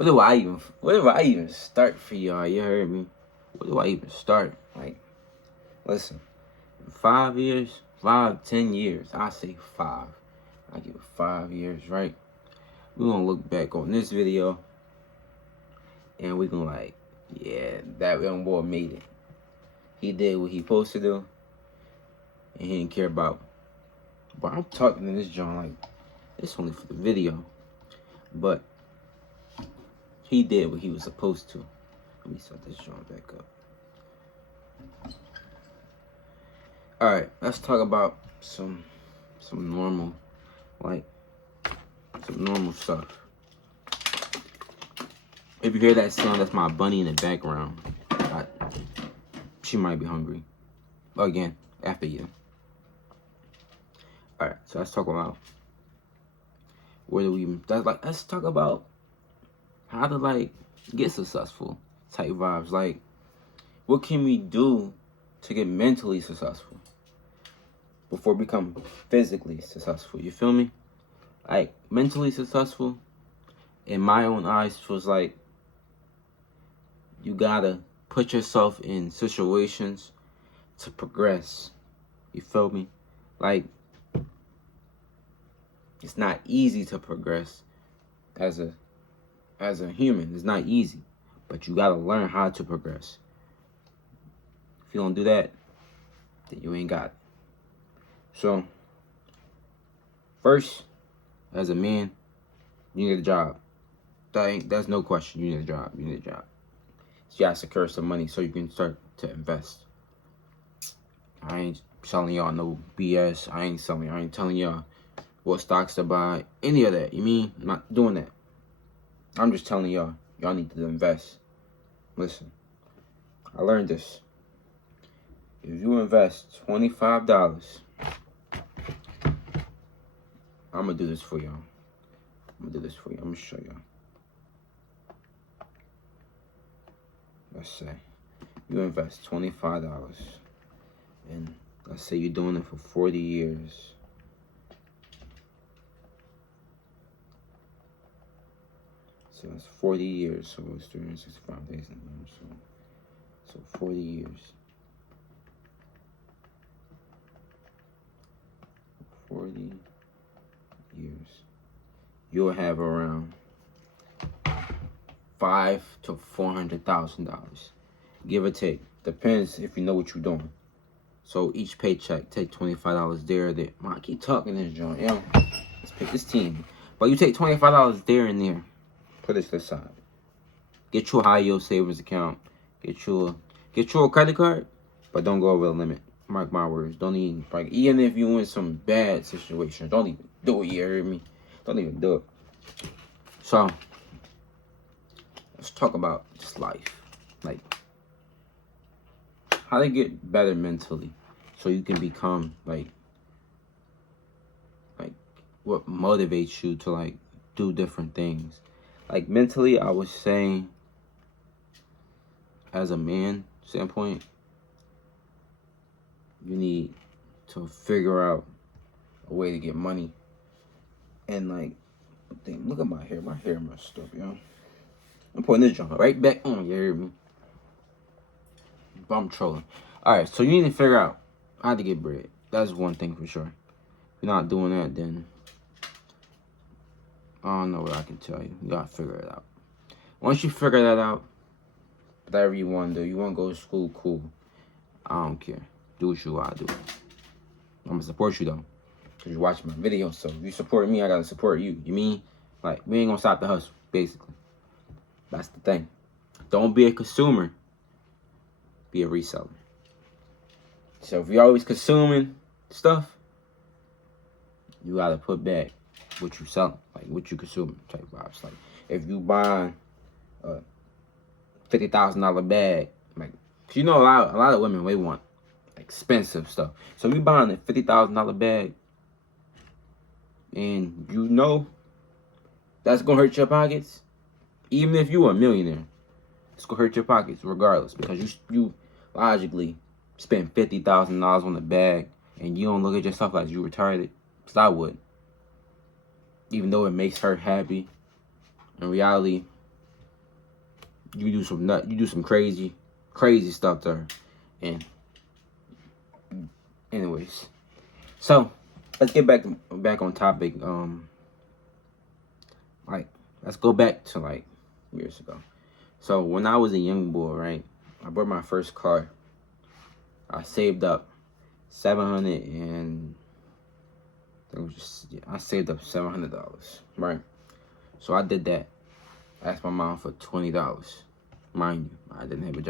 where do I even start for y'all? You heard me? Where do I even start? Like, listen, 5 years, 10 years. I say 5. I give it 5 years, right? We're gonna look back on this video and we're gonna like, yeah, that young boy made it. He did what he supposed to do, and he didn't care about. But I'm talking to this John like it's only for the video, but he did what he was supposed to. Let me set this John back up. All right, let's talk about some normal, like some normal stuff. If you hear that sound, that's my bunny in the background. She might be hungry. Again, after you. All right, so let's talk about let's talk about how to like get successful type vibes. Like, what can we do to get mentally successful before become physically successful? You feel me? Like, mentally successful in my own eyes feels like you gotta put yourself in situations to progress. You feel me? Like, it's not easy to progress as a human. It's not easy, but you gotta learn how to progress. If you don't do that, then you ain't got it. So, first, as a man, you need a job. That's no question. You need a job. You need a job. So you gotta secure some money so you can start to invest. I ain't selling y'all no BS. I ain't telling y'all what stocks to buy. Any of that. You mean? I'm not doing that. I'm just telling y'all need to invest. Listen, I learned this. If you invest $25, I'm gonna do this for y'all. I'm gonna show y'all. Let's say you invest $25, and let's say you're doing it for 40 years. So that's 40 years. So it's 365 days in a year. So 40 years. 40 years. You'll have around $500,000 to $400,000, give or take. Depends if you know what you're doing. So each paycheck, take $25 there. Man, I keep talking this joint. Let's pick this team. But you take $25 there and there. Put it to the side. Get you a high yield savings account. Get you a credit card, but don't go over the limit. Mark my words. Don't even, like, even if you in some bad situation, don't even do it. You heard me? Don't even do it. So let's talk about just life, like how to get better mentally, so you can become like what motivates you to like do different things. Like mentally, I was saying, as a man standpoint, you need to figure out a way to get money. And like, look at my hair. My hair messed up, yo. I'm putting this junk right back on. You hear me? But I'm trolling. All right, so you need to figure out how to get bread. That's one thing for sure. If you're not doing that, then I don't know what I can tell you. You gotta figure it out. Once you figure that out, whatever you want to do, you want to go to school, cool. I don't care. Do what you gotta do. I'm gonna support you though, because you're watching my video. So if you support me, I gotta support you. You mean? Like, we ain't gonna stop the hustle, basically. That's the thing. Don't be a consumer. Be a reseller. So if you're always consuming stuff, you gotta put back what you selling, like what you consuming type vibes. Like if you buy a $50,000 bag, like, 'cause you know a lot of women, they want expensive stuff. So if you buying a $50,000 bag, and you know that's gonna hurt your pockets, even if you are a millionaire, it's gonna hurt your pockets regardless, because you logically spend $50,000 on a bag and you don't look at yourself like you retarded. Because I would. Even though it makes her happy, in reality, you do some crazy stuff to her. And anyways, so let's get back on topic. Like, let's go back to like years ago. So when I was a young boy, right, I bought my first car. I saved up 700 and I saved up $700, right? So I did that. I asked my mom for $20. Mind you, I didn't have a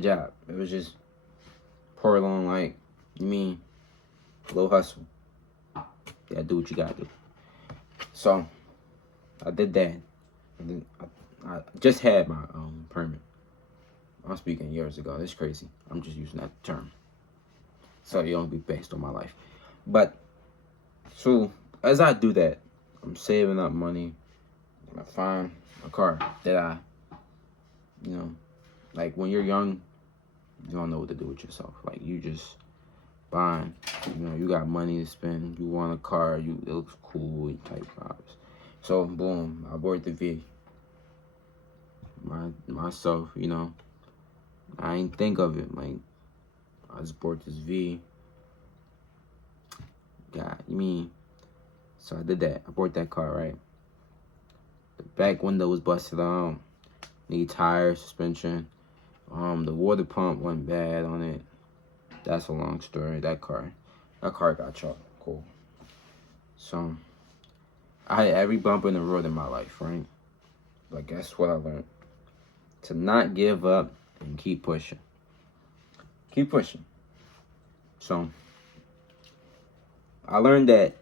job. It was just pour along, like, you mean, little hustle. You gotta do what you gotta do. So I did that. And then I just had my permit. I'm speaking years ago. That's crazy. I'm just using that term. So it don't be based on my life. But so as I do that, I'm saving up money. I find a car that I, like when you're young, you don't know what to do with yourself. Like you just buying, you got money to spend. You want a car, it looks cool type vibes. So boom, I bought the V. Myself, I ain't think of it. Like I just bought this V. God, so I did that. I bought that car, right? The back window was busted out. Need tires, suspension. The water pump went bad on it. That's a long story. That car got chopped. Cool. So I had every bump in the road in my life, right? But guess what I learned? To not give up and keep pushing. Keep pushing. So I learned that.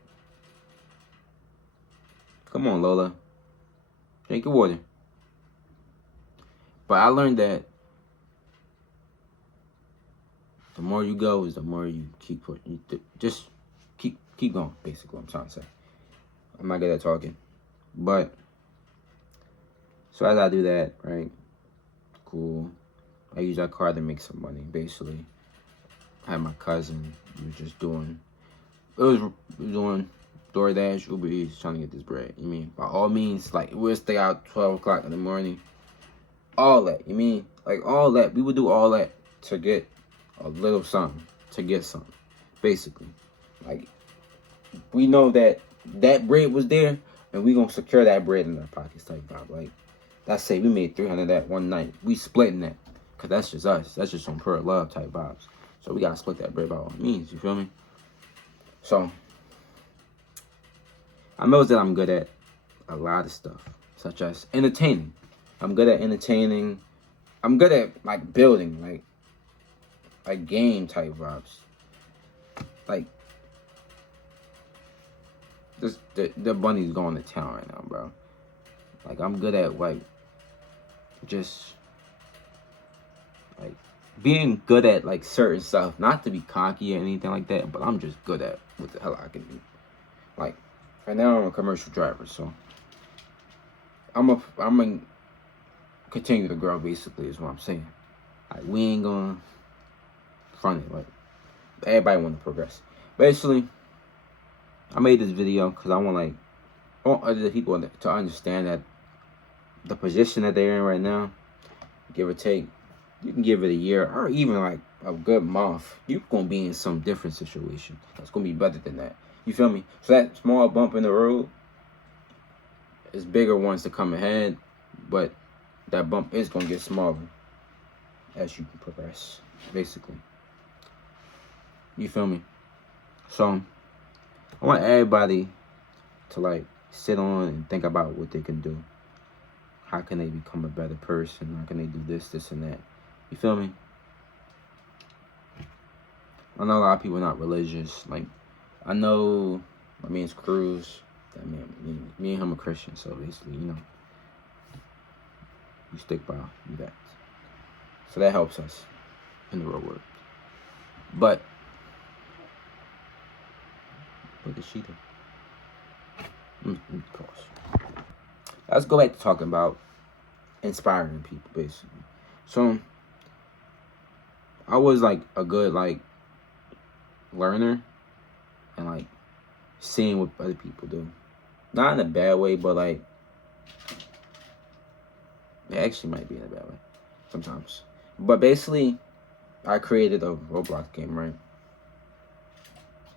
Come on, Lola. Drink your water. But I learned that the more you go is the more you keep pushing. Just keep going, basically, what I'm trying to say. I'm not good at talking. But, so as I do that, right, cool. I use that car to make some money, basically. I had my cousin, he was just doing DoorDash, Uber Eats, trying to get this bread. By all means, like, we'll stay out 12 o'clock in the morning. All that, like, all that. We would do all that to get a little something, to get something, basically. Like, we know that bread was there, and we gonna secure that bread in our pockets type vibe. Like, let's say we made 300 that one night. We splitting that, because that's just us. That's just some pure love type vibes. So we gotta split that bread by all means, you feel me? So, I know that I'm good at a lot of stuff, such as entertaining. I'm good at entertaining. I'm good at, like, building, like game type vibes. Like, the bunny's going to town right now, bro. Like, I'm good at, like, just, like, being good at, like, certain stuff. Not to be cocky or anything like that, but I'm just good at what the hell I can do. Like, right now I'm a commercial driver, so I'm gonna continue to grow, basically, is what I'm saying. Like, we ain't gonna front it. Like, everybody want to progress. Basically, I made this video because I want other people to understand that the position that they're in right now, give or take, you can give it a year or even like a good month, you're gonna be in some different situation that's gonna be better than that. You feel me? So that small bump in the road is bigger ones to come ahead, but that bump is gonna get smaller as you progress, basically. You feel me? So I want everybody to, like, sit on and think about what they can do. How can they become a better person? How can they do this, and that? You feel me? I know a lot of people are not religious. Like, I know my man's Cruz. Me and him are Christian, so basically, we stick by that. So that helps us in the real world. But look at Sheeta. Pause. Let's go back to talking about inspiring people, basically. So I was like a good learner and like seeing what other people do. Not in a bad way, but like It actually might be in a bad way sometimes. But basically, I created a Roblox game, right?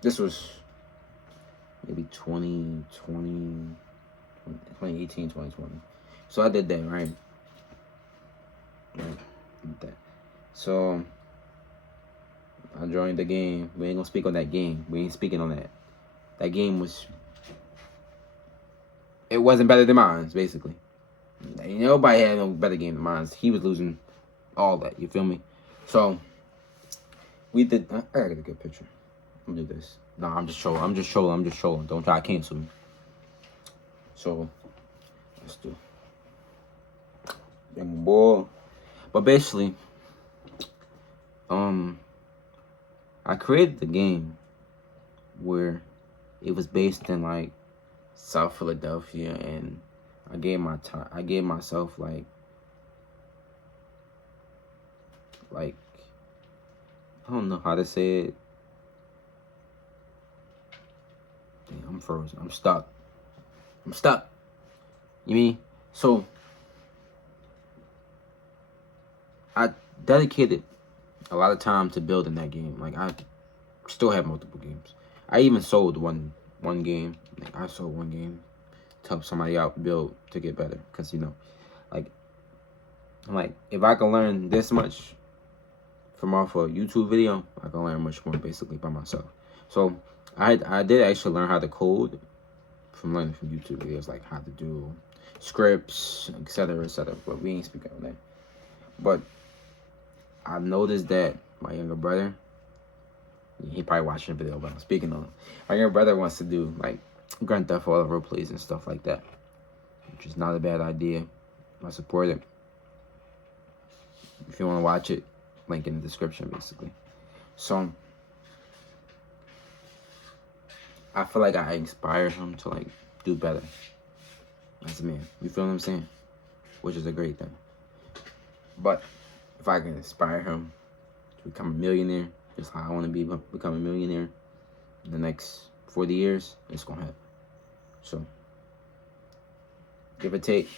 This was maybe 2018, 2020. So I did that, right? Right. Did that. So I joined the game. We ain't gonna speak on that game. We ain't speaking on that. That game was. It wasn't better than mine, basically. Nobody had no better game than mine. He was losing all that. You feel me? So we did. I gotta get a good picture. I'm gonna do this. Nah, I'm just trolling. I'm just trolling. Don't try to cancel me. So let's do. Yeah, boy. But basically, I created the game where it was based in like South Philadelphia, and I gave myself like I don't know how to say it. Damn, I'm frozen. I'm stuck. You mean? So I dedicated a lot of time to building that game. Like I still have multiple games. I even sold one game. Like I sold one game to help somebody out build to get better. Cause like I'm like, if I can learn this much from off a YouTube video, I can learn much more basically by myself. So I did actually learn how to code from learning from YouTube videos, like how to do scripts, etc., etc. But we ain't speaking on that. But I noticed that my younger brother, he probably watching the video, but I'm speaking on. My younger brother wants to do like Grand Theft Auto role plays and stuff like that, which is not a bad idea. I support it. If you want to watch it, link in the description, basically. So I feel like I inspired him to like do better as a man. You feel what I'm saying? Which is a great thing. But if I can inspire him to become a millionaire, just how I want to become a millionaire in the next 40 years, it's gonna happen. So give or take,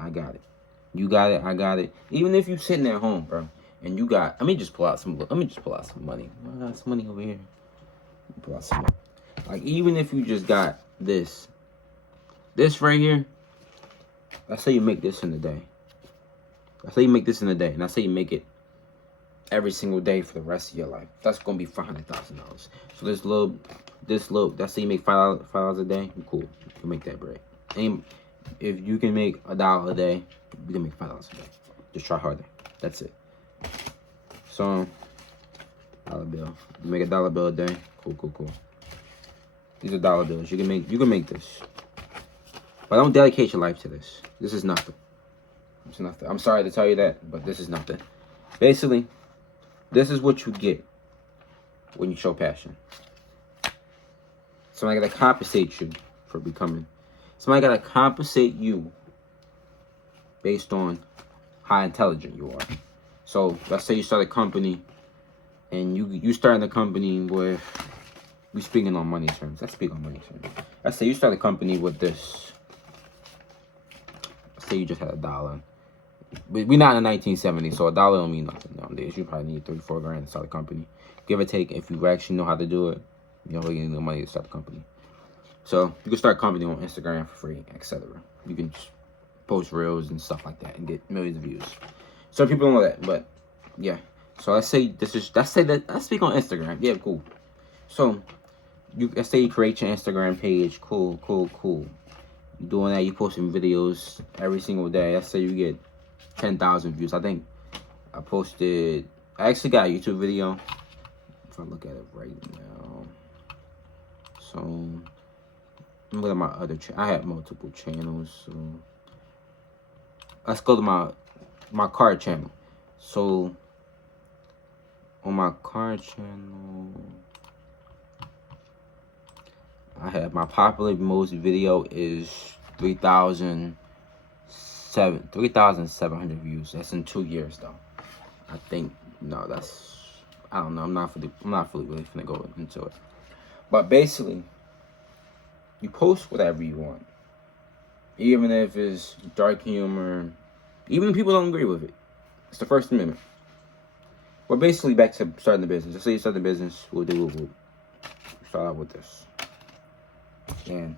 I got it. You got it. I got it. Even if you sitting at home, bro, and you got, let me just pull out some money. I got some money over here. Pull out some money. Like even if you just got this right here, let's say you make this in a day. Let's say you make this in a day, and let's say you make it every single day for the rest of your life. That's gonna be $500,000. So this little, let's say you make $5 a day. Cool, you can make that bread. And if you can make $1 a day, you can make $5 a day. Just try harder. That's it. So dollar bill. You make $1 bill a day. Cool. These are dollar bills. You can make this. But don't dedicate your life to this. This is nothing. It's nothing. I'm sorry to tell you that, but this is nothing. Basically, this is what you get when you show passion. Somebody gotta compensate you for becoming. Somebody gotta compensate you based on how intelligent you are. So let's say you start a company, and you start the company with, we speaking on money terms. Let's speak on money terms. Let's say you start a company with this. Let's say you just had $1. We're not in the 1970s, so $1 don't mean nothing nowadays. You probably need 3-4 grand to start a company. Give or take, if you actually know how to do it, you don't really need the money to start a company. So you can start a company on Instagram for free, etc. You can just post reels and stuff like that and get millions of views. So people don't know that, but yeah. So let's speak on Instagram. Yeah, cool. So let's say you create your Instagram page. Cool. You doing that, you posting videos every single day. Let's say you get 10,000 views. I think I actually got a YouTube video. If I look at it right now. So I'm looking at my other I have multiple channels. So let's go to my card channel. So on my card channel, I have my popular most video is 3,700 views. That's in 2 years though. I think I don't know. I'm not fully really finna go into it. But basically, you post whatever you want, even if it's dark humor, Even people don't agree with it. It's the First Amendment. But basically, back to starting the business. Let's say you start the business. We'll start out with this. And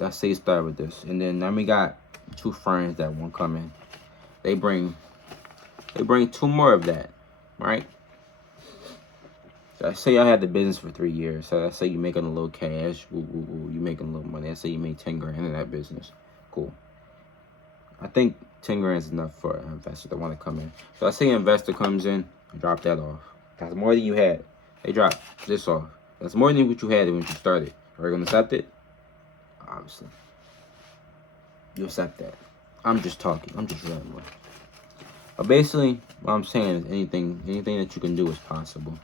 let's say you start with this. And then we got 2 friends that won't come in. They bring 2 more of that, right? So let's say I had the business for 3 years. So let's say you're making a little cash. You making a little money. Let's say you made 10 grand in that business. Cool. I think 10 grand is enough for an investor that want to come in. So let's say an investor comes in, drop that off. That's more than you had. They drop this off. That's more than what you had when you started. Are you gonna accept it? Obviously. You accept that. I'm just talking. I'm just rambling. But basically, what I'm saying is anything that you can do is possible.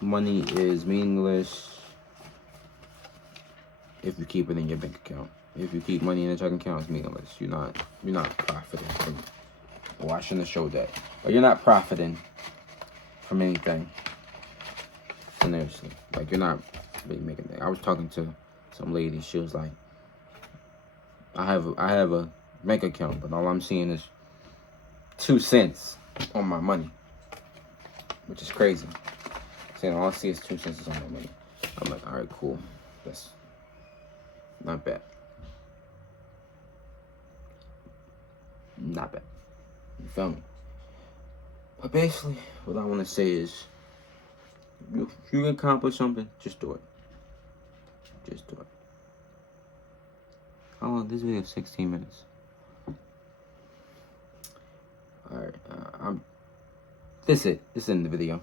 Money is meaningless if you keep it in your bank account. If you keep money in a checking account, it's meaningless. You're not profiting from. Well, I shouldn't have showed that. But you're not profiting from anything. Seriously, like you're not really making that. I was talking to some lady. She was like, I have a bank account, but all I'm seeing is 2 cents on my money, which is crazy. Saying all I see is 2 cents on my money. I'm like, all right, cool. That's not bad. Not bad. You feel me? But basically, what I want to say is, if you can accomplish something, just do it. Just do it. How long? This video is 16 minutes. Alright, this is it. This is in the video.